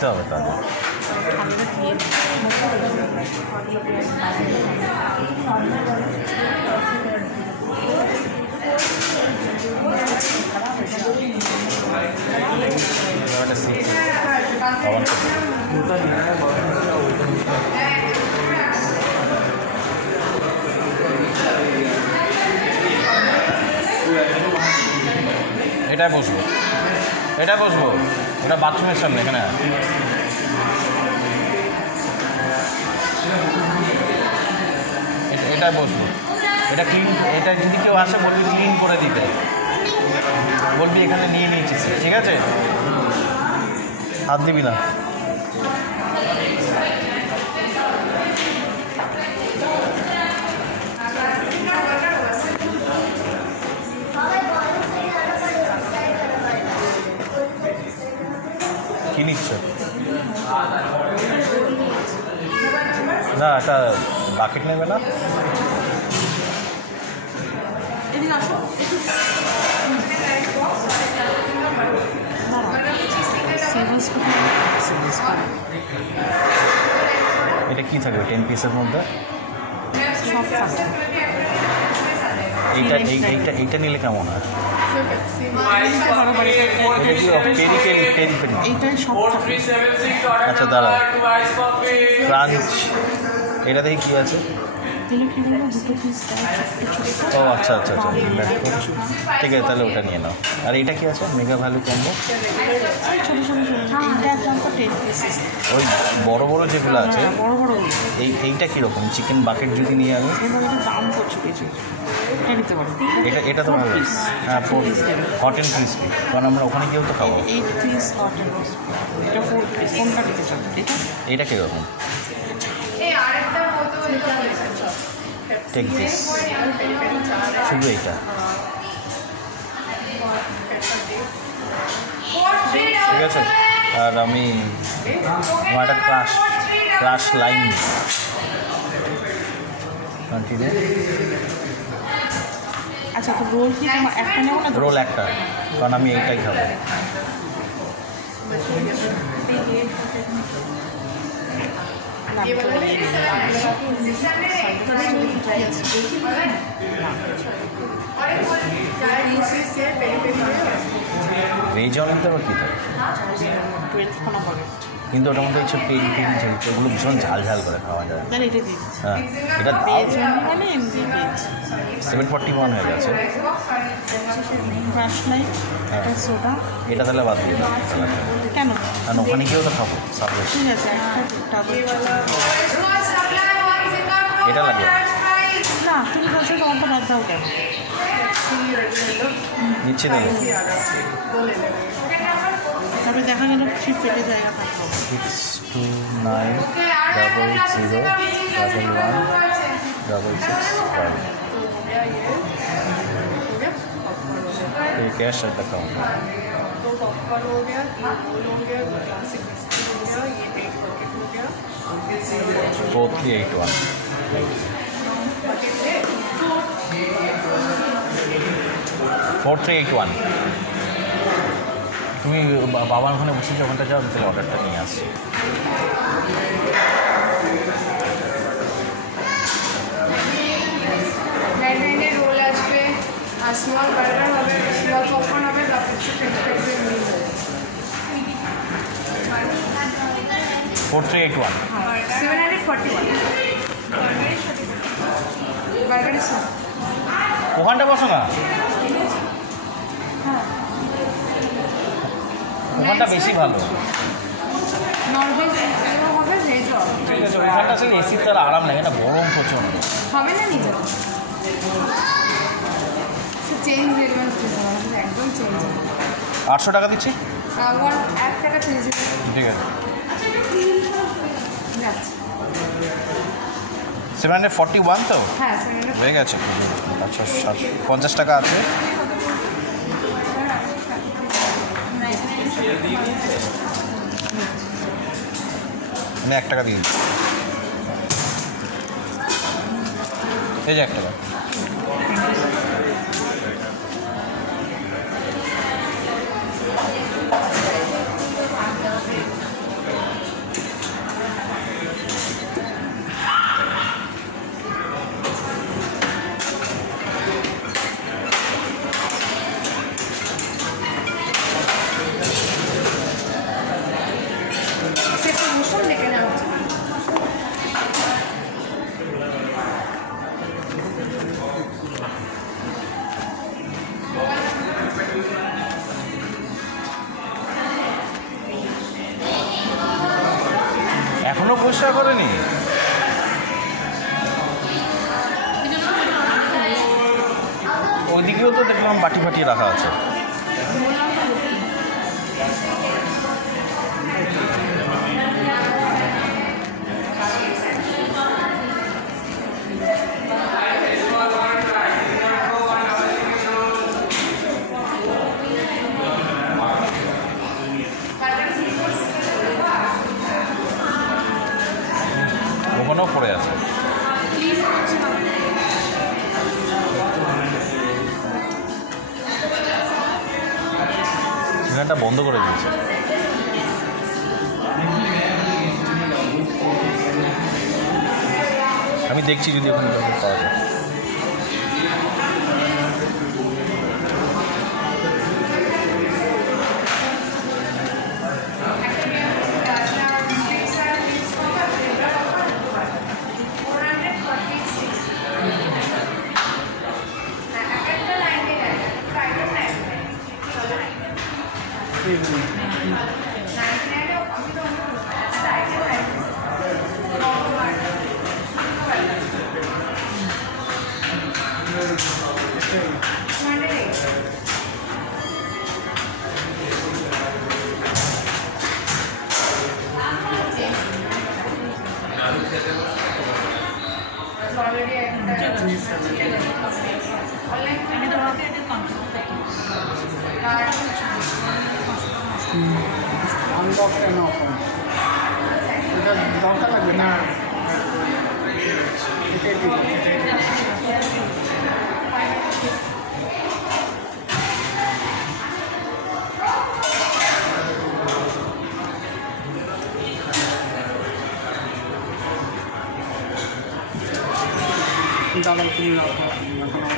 দিতে হবে তাহলে। এটাই বসবো, এটা বসবো, এটা বাথরুমের সামনে এখানে। এটাই বসবো, এটা ক্লিন, এটা যদি কেউ আসে বলবি ক্লিন করে দিতে, বলবি এখানে নিয়ে নিয়েছিস, ঠিক আছে? হাত দিবি না। কি নিচ্ছে? না, একটা বাকেট নেবে না? এটা কি থাকবে 10 পিসের মধ্যে? এইটা নিলে কেমন হয়? আচ্ছা দাঁড়াও, ক্রাঞ্চ এটা দেখি কী আছে। ও আচ্ছা আচ্ছা আচ্ছা, ঠিক আছে তাহলে ওটা নিয়ে নাও। আর এইটা কি আছে? মেগা ভ্যালু কম্বো, ওই বড় বড় যেগুলো আছে। এইটা কীরকম? চিকেন বাকেট যদি নিয়ে আসে এটা তো ভালো। হ্যাঁ, হট অ্যান্ড ক্রিসপি, কারণ আমরা ওখানে গিয়েও তো খাবো। এইটা কীরকম? টেক দিস, শুধু এইটা, ঠিক আছে? আর আমি আমার একটা ক্রাশ লাইন কন্টিনিউ। আচ্ছা, তো রোল কি একটা নেব না? রোল একটা, কারণ আমি এইটাই খাবো। ভেজ অনেক আবার কী থাকে? কিন্তু ওটার মধ্যে হচ্ছে পেরি পেরি ঝাল, ওগুলো ভীষণ ঝাল ঝাল করে খাওয়া যায়। হ্যাঁ, এটা 741 হয়ে গেছে। এটা তাহলে বাদ দিয়ে দাও। কেন? কারণ ওখানে গিয়েও তো খাবো সাবওয়ে। ঠিক আছে, এটা লাগবে না? তুমি বলছো তোমারটা বাদ দাও কেন? নিচ্ছে দেবে। তবে দেখা গেল ঠিক পেটে জায়গা থাকবো। 6290011166 कैश एट द काउंटर। 4381 4381। তুমি বাবার ওখানে বসে যখনটা যাও তাহলে অর্ডারটা নিয়ে আসছি। রোল আসবে, আর স্মল বার্গার হবে, স্মল পপকর্ন হবে, তারপর 4381 741 বার্গার ইস ওখানটা বসো না, ওখানটা বেশি ভালো। ননভেজ হবে, ভেজ হবে। ঠিক আছে, ওখানটা আসলে এসির তার আরাম লাগে না, গরম প্রচণ্ড হবে না নিজে চেঞ্জ একদম চেঞ্জ। 800 টাকা দিচ্ছি, 1 টাকা চেঞ্জ। ঠিক আছে। যাচ্ছে 741 তো হ্যাঁ, হয়ে গেছে। আচ্ছা, 50 টাকা আছে। মানে 1 টাকা দিয়ে দিচ্ছি, এই যে 1 টাকা। এখনো পরিষ্কার করেনি? ওইদিকেও তো দেখলাম বাটি ফাটি রাখা আছে। ওখানেও পড়ে আছে। সিগন্যালটা বন্ধ করে দিয়েছে। আমি দেখছি যদি ওখানে পাওয়া যায়। আনবক্স কেন এটা দরকার লাগবে না। এটাই ঠিক আছে। দাদা তুমি রাখো না